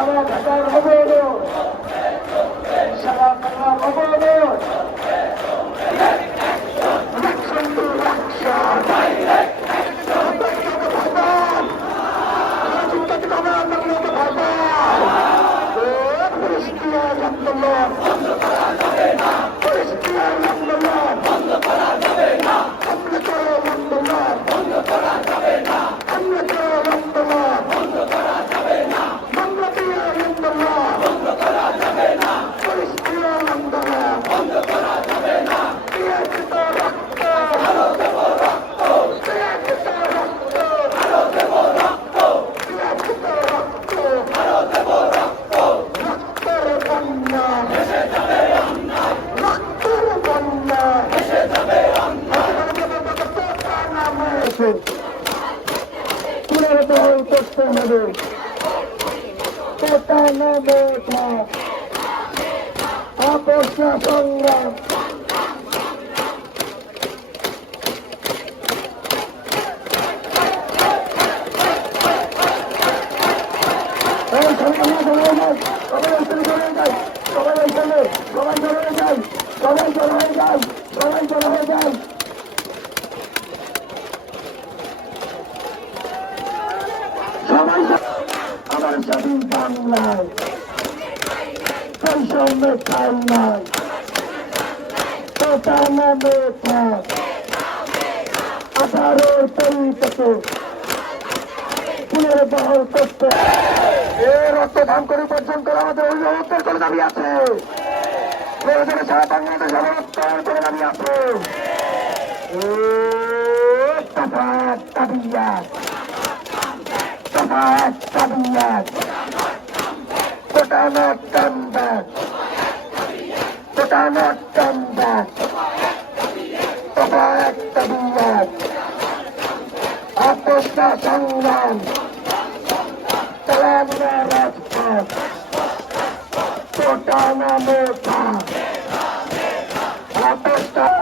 আমরা ঢাকার পুনর্বহল করতে হবে পতানবতা আপসা সংগ্রাম এই সবাই আমার স্বাধীন বাংলায় বৈষম্য ঠাই নাই পতানবে থাক আঠারো তৈরিটাকে পুনর্বহল করতে। এর রক্ত ধান করে উপার্জন করে আমাদের অভিভাবকদের করে দাবি আছে। প্রয়োজনে সারা বাংলাদেশ অবরক্ষণ করে দাবি আছে। not coming back. But I'm not coming back. But I'm not coming back. But I'm not coming back. অপেক্ষা সংগ্রাম তেলাঙ্গা রাজপথ কোটা নামে অপেক্ষা